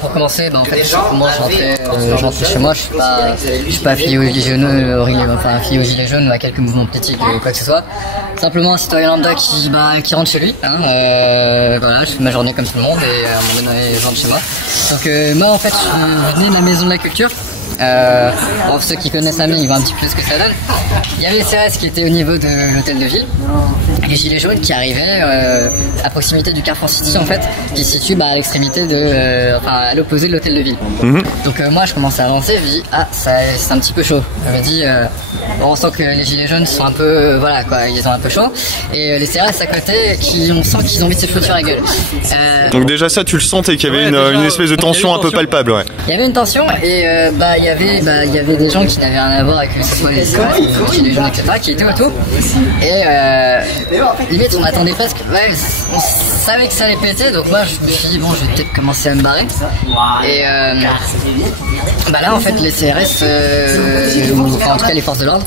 Pour commencer, en fait, moi je rentrais chez moi, je suis pas affilié aux Gilets jaunes, affilié aux Gilets jaunes, à quelques mouvements politiques, quoi que ce soit. Simplement un citoyen lambda qui rentre chez lui, voilà, je fais ma journée comme tout le monde et à un moment donné je rentre chez moi. Donc moi en fait je venais de la maison de la culture. Pour ceux qui connaissent Amiens, ils voient un petit peu ce que ça donne. Il y avait les CRS qui étaient au niveau de l'hôtel de ville, les Gilets jaunes qui arrivaient à proximité du Carrefour City en fait, qui se situe à l'extrémité à l'opposé de l'hôtel de ville. Donc moi je commence à avancer, je dis c'est un petit peu chaud. Je me dis on sent que les Gilets jaunes sont un peu ils ont un peu chaud et les CRS à côté on sent qu'ils ont envie de se foutre sur la gueule. Donc déjà ça tu le sentais qu'il y avait une espèce de tension un peu palpable, ouais. Il y avait une tension et il y avait des gens qui n'avaient rien à voir avec que ce soit les Gilets jaunes, etc., qui étaient autour. Et limite, on attendait presque. Ouais, on savait que ça allait péter, donc moi je me suis dit, bon, je vais peut-être commencer à me barrer. Et là, en fait, les CRS, en tout cas les forces de l'ordre,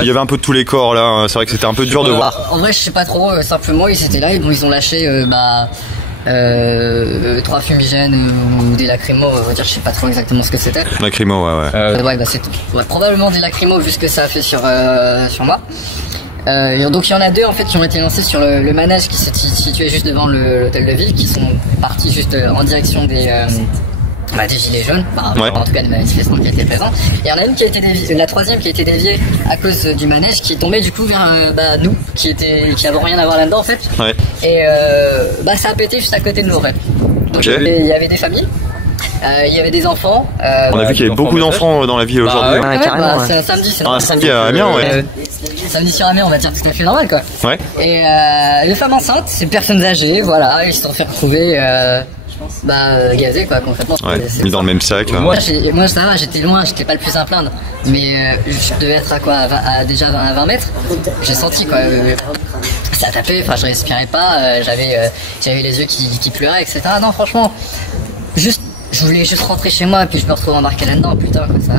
il y avait un peu de tous les corps là, c'est vrai que c'était un peu dur de voir. En vrai, je sais pas trop, simplement ils étaient là et ils ont lâché 3 fumigènes ou des lacrymos, je sais pas trop exactement ce que c'était. Lacrymos, ouais. C'est probablement des lacrymos vu ce que ça a fait sur moi. Donc il y en a 2 en fait qui ont été lancés sur le manège qui se situait juste devant l'hôtel de ville, qui sont partis juste en direction des Gilets jaunes, en tout cas des manifestants qui étaient présents. Et il y en a une qui a été déviée, la troisième qui a été déviée à cause du manège, qui est tombée du coup vers nous, qui n'avons rien à voir là-dedans en fait. Ouais. Et ça a pété juste à côté de nous en fait. Donc il y avait des familles. Il y avait des enfants. On a vu qu'il y avait beaucoup d'enfants dans la ville aujourd'hui. C'est un samedi, c'est un samedi à Amiens, ouais. Samedi sur Amiens, on va dire tout à fait normal quoi. Ouais. Et les femmes enceintes, ces personnes âgées, voilà, ils se sont fait retrouver. Gazé quoi concrètement. Ouais, mis dans le même sac. Moi ça va, j'étais loin, j'étais pas le plus à me plaindre. Mais je devais être déjà à 20 mètres. J'ai senti quoi. Ça tapait, je respirais pas, j'avais les yeux qui pleuraient, etc. Non franchement, je voulais juste rentrer chez moi et puis je me retrouve embarqué là-dedans, putain quoi ça.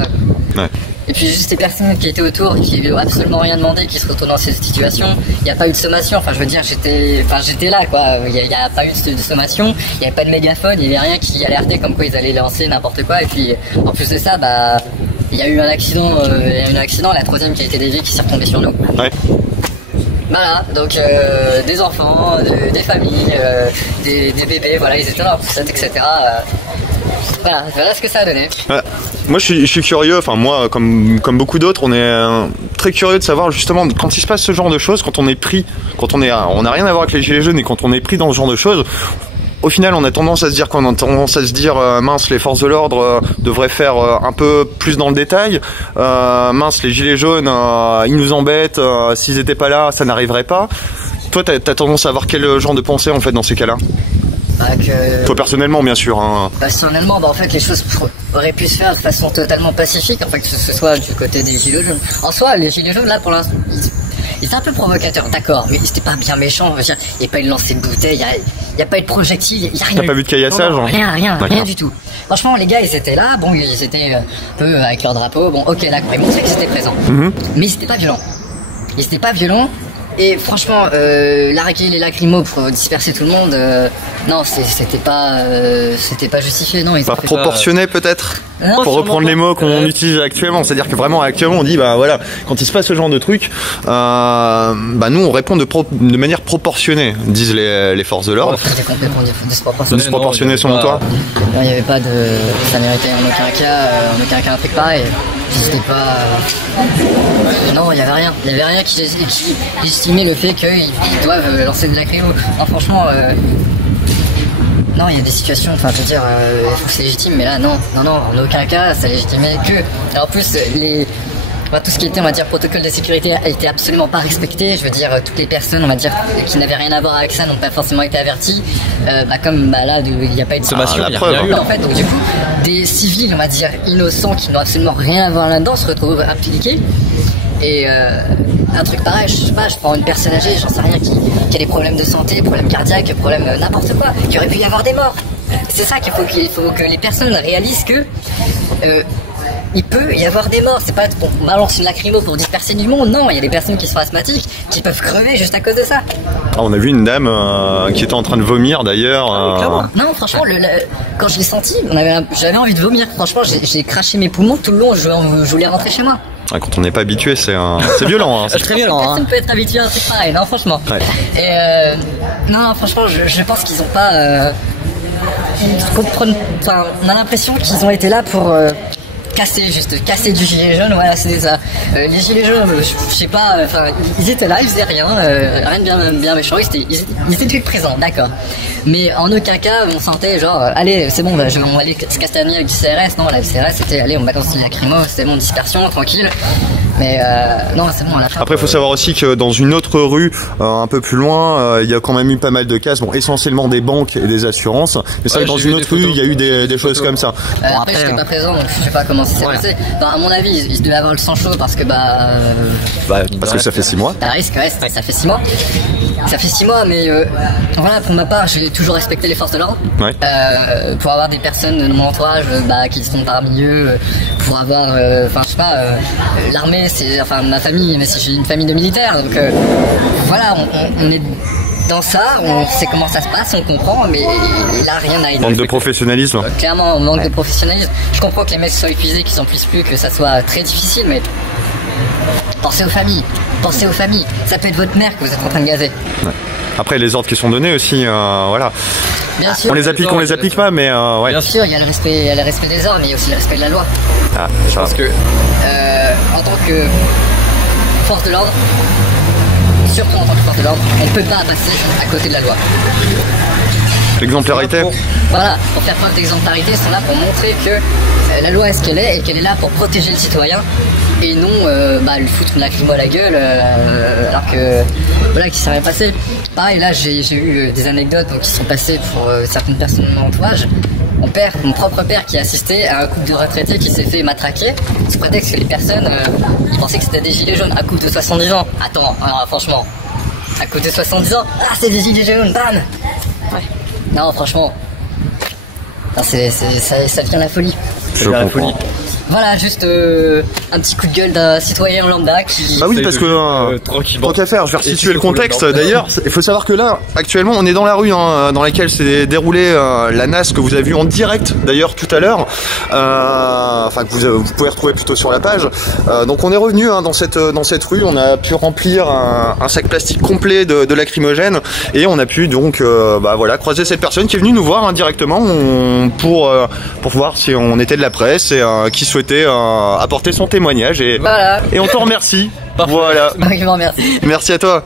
Ouais. Et puis juste les personnes qui étaient autour, qui n'avaient absolument rien demandé, qui se retrouvent dans cette situation. Il n'y a pas eu de sommation, je veux dire, j'étais là quoi. Il n'y a pas eu de sommation, il n'y avait pas de mégaphone, il n'y avait rien qui alertait comme quoi ils allaient lancer n'importe quoi. Et puis en plus de ça, il y a eu un accident, la troisième qui a été déviée qui s'est retombée sur nous. Ouais. Voilà, donc des enfants, des familles, des bébés, voilà, ils étaient dans la poussette, etc. Voilà ce que ça a donné. Ouais. Moi je suis curieux, moi comme beaucoup d'autres, on est très curieux de savoir justement quand il se passe ce genre de choses, quand on n'a rien à voir avec les Gilets jaunes et quand on est pris dans ce genre de choses. Au final, on a tendance à se dire mince, les forces de l'ordre devraient faire un peu plus dans le détail. Mince, les Gilets jaunes, ils nous embêtent. S'ils étaient pas là, ça n'arriverait pas. Toi, t'as tendance à avoir quel genre de pensée en fait dans ces cas-là? Toi personnellement, bien sûr. Hein. Personnellement, en fait, les choses auraient pu se faire de façon totalement pacifique, en fait, que ce soit du côté des Gilets jaunes. En soi, les Gilets jaunes, là, pour l'instant, ils étaient un peu provocateurs, d'accord, mais c'était pas bien méchant. Il n'y a pas eu de lancer de bouteilles, il n'y a pas eu de projectiles, il n'y a rien. T'as pas vu de caillassage? Rien du tout. Franchement, les gars, ils étaient là, ils étaient un peu avec leur drapeau, ok, d'accord, ils montraient qu'ils étaient présents. Mais ils n'étaient pas violents. Et franchement, larguer les lacrymos pour disperser tout le monde, non, c'était pas justifié, non. Pas proportionné peut-être, pour reprendre les mots qu'on utilise actuellement, c'est-à-dire que vraiment actuellement on dit voilà, quand il se passe ce genre de truc, nous on répond de manière proportionnée, disent les forces de l'ordre. Disproportionné selon toi? Il n'y avait pas ça méritait en aucun cas un truc pareil. C'était pas. Non, il n'y avait rien qui estimait le fait qu'ils doivent lancer de lacrymo. Non, franchement, non, il y a des situations, je veux dire, c'est légitime, mais là, non, en aucun cas, ça légitimait que. Alors, en plus, tout ce qui était, on va dire, protocole de sécurité a été absolument pas respecté. Je veux dire, toutes les personnes, on va dire, qui n'avaient rien à voir avec ça n'ont pas forcément été averties. Comme là, il n'y a pas eu de sommation. En fait, donc du coup, des civils, on va dire, innocents, qui n'ont absolument rien à voir là-dedans, se retrouvent impliqués. Et un truc pareil, je sais pas, je prends une personne âgée, j'en sais rien, qui a des problèmes de santé, problèmes cardiaques, problèmes n'importe quoi, qu'il aurait pu y avoir des morts. C'est ça qu'il faut que les personnes réalisent que il peut y avoir des morts. C'est pas bon, on balance une lacrymo pour disperser du monde. Non, il y a des personnes qui sont asthmatiques qui peuvent crever juste à cause de ça. Ah, on a vu une dame qui était en train de vomir d'ailleurs. Non, franchement, quand je l'ai senti, j'avais envie de vomir. Franchement, j'ai craché mes poumons tout le long. Je voulais rentrer chez moi. Ah, quand on n'est pas habitué, c'est violent. Hein. C'est très violent. Personne peut être habitué à un truc pareil, non, franchement. Ouais. Et non, franchement, je pense qu'ils ont pas. Enfin, on a l'impression qu'ils ont été là pour casser du gilet jaune. Voilà, c'est ça. Les gilets jaunes, je sais pas. Enfin, ils étaient là, ils faisaient rien de bien méchant. Ils étaient plus présents, d'accord. Mais en aucun cas, on sentait genre, allez, c'est bon, on va aller se castagner avec du CRS. Non, la CRS, c'était, allez, on balance une lacrymo, c'est bon, dispersion, tranquille. Mais non, c'est bon, à la fin. Après, il faut savoir aussi que dans une autre rue, un peu plus loin, il y a quand même eu pas mal de casses, bon, essentiellement des banques et des assurances. Mais c'est vrai que dans une autre rue, il y a eu des choses comme ça. Après, j'étais pas présent, donc je sais pas comment ça s'est passé. Enfin, à mon avis, ils devaient avoir le sang chaud parce que parce que ça fait 6 mois. Ça risque, ouais, ça fait 6 mois. Ça fait 6 mois, mais voilà, pour ma part, j'ai toujours respecté les forces de l'ordre. Ouais. Pour avoir des personnes de mon entourage qui sont parmi eux, pour avoir, enfin, je sais pas, l'armée, c'est, enfin, ma famille, mais j'ai une famille de militaires, donc voilà, on est dans ça, on sait comment ça se passe, on comprend, mais là, rien n'a été. Manque de professionnalisme. Clairement, on manque de professionnalisme. Je comprends que les mecs soient épuisés, qu'ils en puissent plus, que ça soit très difficile, mais pensez aux familles. Pensez aux familles. Ça peut être votre mère que vous êtes en train de gazer. Ouais. Après, les ordres qui sont donnés aussi, voilà. Bien sûr. On les applique pas, mais ouais. Bien sûr, il y a le respect des ordres, mais il y a aussi le respect de la loi. Ah, je pense que en tant que force de l'ordre, surtout en tant que force de l'ordre, on ne peut pas passer à côté de la loi. L'exemplarité. Voilà, pour faire preuve d'exemplarité, ils sont là pour montrer que la loi est ce qu'elle est et qu'elle est là pour protéger le citoyen et non lui foutre une lacrymo à la gueule alors que voilà, qu'il s'est rien passé. Pareil, là j'ai eu des anecdotes qui sont passées pour certaines personnes de mon entourage. Mon propre père qui a assisté à un couple de retraités qui s'est fait matraquer sous prétexte que les personnes ils pensaient que c'était des gilets jaunes à couple de 70 ans. Attends, alors, franchement, à couple de 70 ans, c'est des gilets jaunes, bam. Ouais. Non, franchement, non, ça devient la folie. Je comprends. Voilà, juste un petit coup de gueule d'un citoyen lambda qui... Bah oui, parce que tant qu'à faire, je vais resituer le contexte. D'ailleurs, il faut savoir que là, actuellement, on est dans la rue dans laquelle s'est déroulée la NAS que vous avez vue en direct, d'ailleurs, tout à l'heure. Enfin, que vous pouvez retrouver plutôt sur la page. Donc on est revenu dans cette rue, on a pu remplir un sac plastique complet de lacrymogène et on a pu donc voilà, croiser cette personne qui est venue nous voir directement pour voir si on était de la presse et qui souhaitait apporter son témoignage et, voilà. Et on t'en remercie. Voilà. Je vous remercie. Merci à toi.